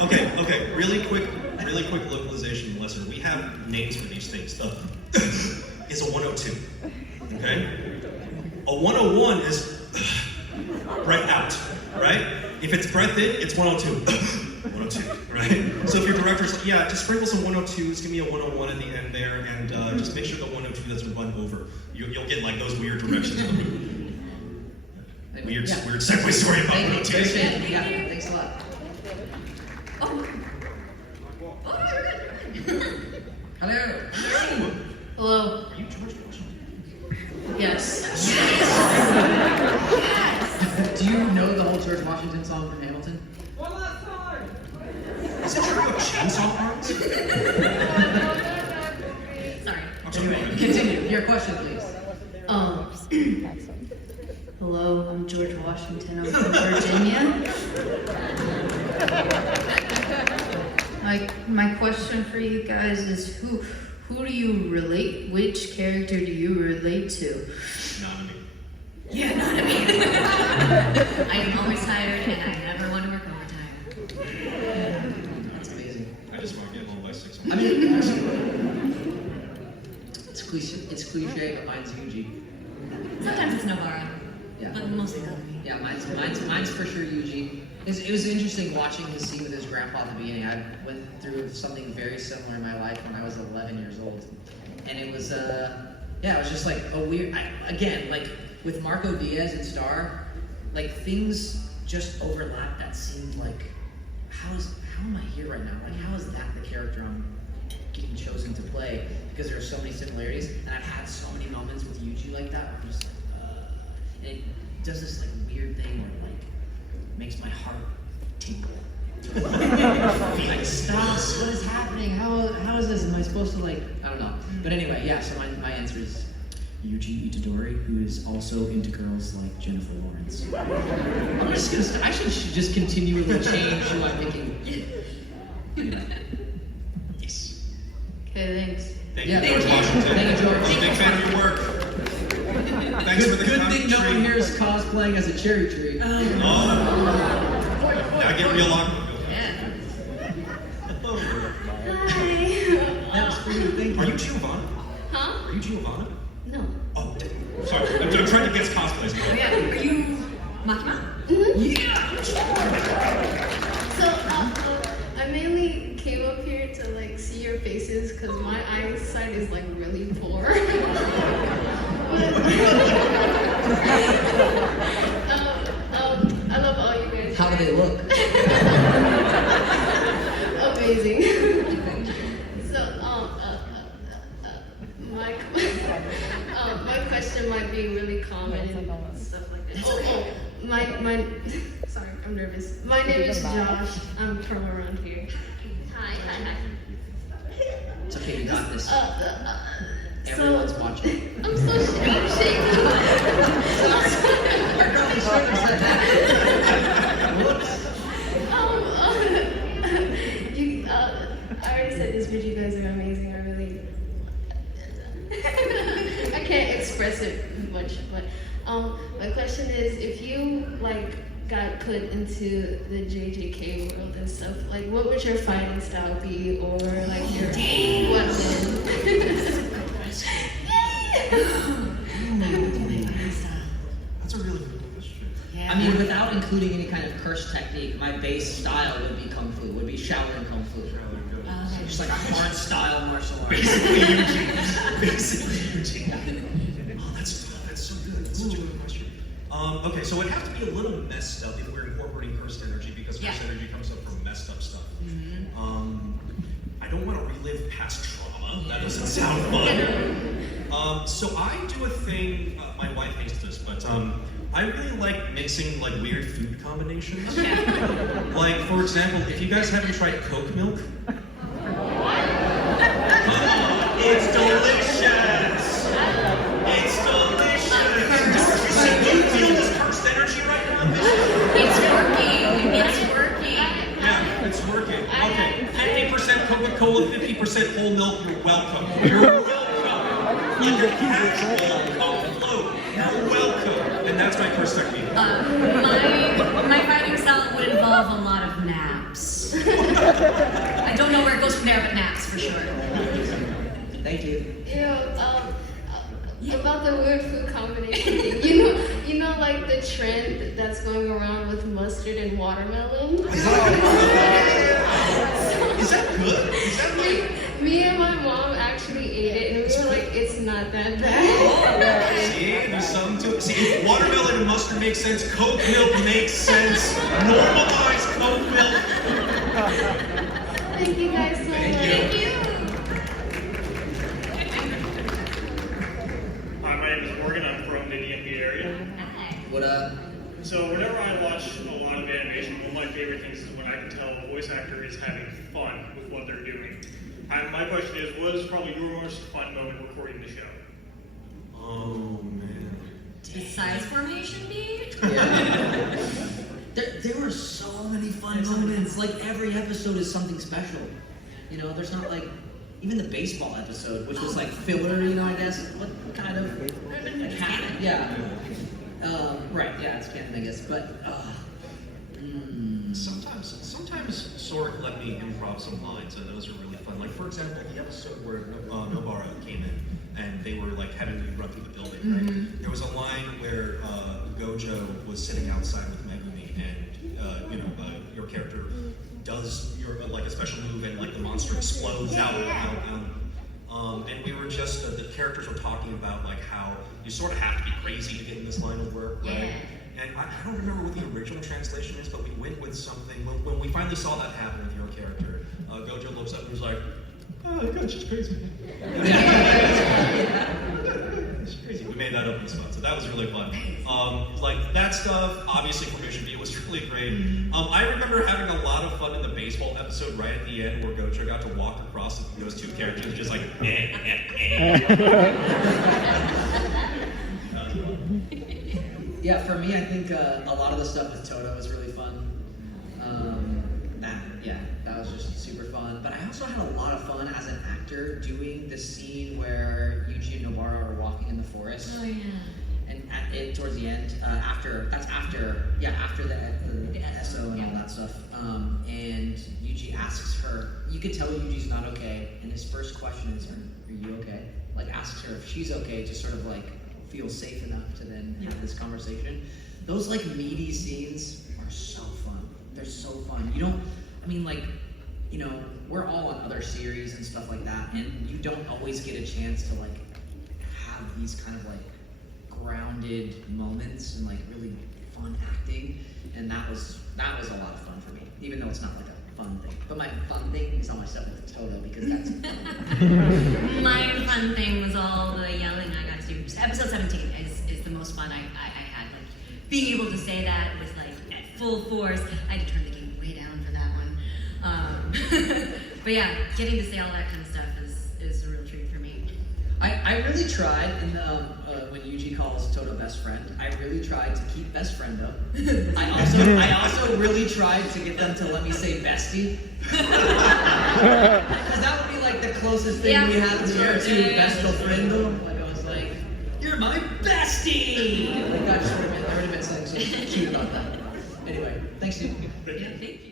Okay. Really quick localization lesson. We have names for these things. The is a 102. Okay? A 101 is breath out, right? If it's breath in, it's 102. 102, right? So if your director's like, yeah, just sprinkle some 102s, give me a 101 at the end there, and just make sure the 102 doesn't run over. You'll get like those weird directions. Weird segue story about 102s. Yeah, thanks a lot. Oh, you're good. Hello. Hello. Are you George Washington? Yes. Do you know the whole George Washington song from Hamilton? One last time! Is it true about chainsaw parts? Sorry. Anyway, continue. Your question, please. Hello, I'm George Washington. I'm from Virginia. My question for you guys is who do you relate? Which character do you relate to? Not me. Yeah, not me. I'm always tired and I never want to work overtime. That's amazing. I just want to get home by 6 I mean, it's cliche, but mine's Yuji. Sometimes it's Novara, Yeah. but mostly Gummy. Yeah, mine's for sure Yuji. It was interesting watching his scene with his grandpa at the beginning. I went through something very similar in my life when I was 11 years old. And it was, it was just like a weird, again, like with Marco Diaz and Star, like things just overlapped that seemed like, how am I here right now? Like, how is that the character I'm getting chosen to play? Because there are so many similarities, and I've had so many moments with Yuji like that where I'm just like, and it does this like weird thing where it like makes my heart tingle. Like, stop, what is happening? How is this? Am I supposed to like, I don't know. But anyway, yeah, so my answer is Yuji Itadori, who is also into girls like Jennifer Lawrence. I'm just gonna, I should just continually change who I'm thinking. Anyway. Yes. Okay, thanks. Thank Yeah, you, George thank you. Washington. Thank you, George. I'm a big fan of your work. Thanks for the Good thing no one treat. here is cosplaying as a cherry tree. Oh. Now get real awkward. Yeah. Hello. Hi. That was for you, thank you. Are you Giovanna? Huh? Are you Giovanna? No. Oh, damn. Sorry. I'm trying to guess cosplays. Oh yeah. Are you Makima? Yeah! So, I mainly came up here to like see your faces because my eyesight is like really poor. I love all you guys. How do they look? Amazing. So, my question might be really common and stuff like this. Sorry, I'm nervous. My name is Josh. I'm from around here. Hi. It's okay, we got this. So, Everyone's watching. I'm so shaking. I already said this, but you guys are amazing. I really, I can't express it much, but my question is, if you like got put into the JJK world and stuff, like what would your fighting style be, or like your weapon? That's a really good question. Yeah. I mean, without including any kind of curse technique, my base style would be Kung Fu, would be Shaolin Kung Fu. Just like hard style martial arts. Basically Eugene. Oh, that's so good. That's such a good question. Okay, so it'd have to be a little messed up if we're incorporating cursed energy, because cursed energy comes up from messed up stuff. I don't want to relive past trauma. That doesn't sound fun. So I do a thing. My wife hates this, but I really like mixing like weird food combinations. Like, for example, if you guys haven't tried Coke milk. It's delicious! It's delicious! Do you feel this cursed energy right now? It's working. It's working. Yeah, it's working. Okay, 50% Coca-Cola, 50% whole milk, you're welcome. You're welcome. Like your casual Coke float, you're welcome. And that's my cursed technique. My fighting style would involve a lot of naps. I don't know where it goes from there, but naps for sure. Thank you. About the weird food combination thing. You know, like the trend that's going around with mustard and watermelon. Is that good? Is that like? Me and my mom actually ate it, and we were like, it's not that bad. See, there's something to it. See, if watermelon and mustard makes sense, Coke milk makes sense. Normalize Coke milk. Thank you guys so much. Thank you. Hi, my name is Morgan. I'm from the DMV area. What up? So whenever I watch a lot of animation, one of my favorite things is when I can tell a voice actor is having fun with what they're doing. My question is, what is probably your most fun moment recording the show? Oh man. Does size formation be? Yeah. There were so many fun moments. Like every episode is something special. You know, there's not like even the baseball episode, which was like filler. You know, I guess. What kind of? Like, yeah. Right. Yeah, it's canon, I guess. But Sometimes Sorek let me improv some lines, and those are really fun. Like for example, the episode where Nobara came in, and they were like having to run through the building. Right? There was a line where Gojo was sitting outside with Megumi, and your character does like a special move, and like the monster explodes out. And we were just the characters were talking about like how you sort of have to be crazy to get in this line of work, right? Yeah. And I don't remember what the original translation is, but we went with something. When we finally saw that happen with your character, Gojo looks up and was like, "Oh, God, she's crazy." She's crazy. We made that up on the spot, so that was really fun. Like that stuff, obviously for Mission B, was really great. I remember having a lot of fun in the baseball episode right at the end, where Gojo got to walk across those two characters, just like. yeah, for me, I think a lot of the stuff with Toto was really fun. That was just super fun. But I also had a lot of fun as an actor doing the scene where Yuji and Nobara are walking in the forest. Oh yeah. And towards the end, after the SO and all that stuff, and Yuji asks her, you could tell Yuji's not okay, and his first question is, are you okay? Like asks her if she's okay, to sort of like feel safe enough to then have this conversation. Those like meaty scenes are so fun. They're so fun. We're all on other series and stuff like that, and you don't always get a chance to like have these kind of like grounded moments and like really fun acting, and that was a lot of fun for me, even though it's not like a fun thing. But my fun thing is all my stuff with Toto, because that's fun. My fun thing was all the yelling I got to do. Episode 17 is the most fun I had. Like being able to say that with like at full force. I had to turn the game way down for that one. But yeah, getting to say all that kind of stuff is a real treat for me. I really tried in the when Yuji calls Toto best friend. I really tried to keep best friend up. I also really tried to get them to let me say bestie, because that would be like the closest thing we have to best friendo. Like I was like, you're my bestie. Like that would have been something so cute about that. Anyway, thanks, dude. Yeah, thank you.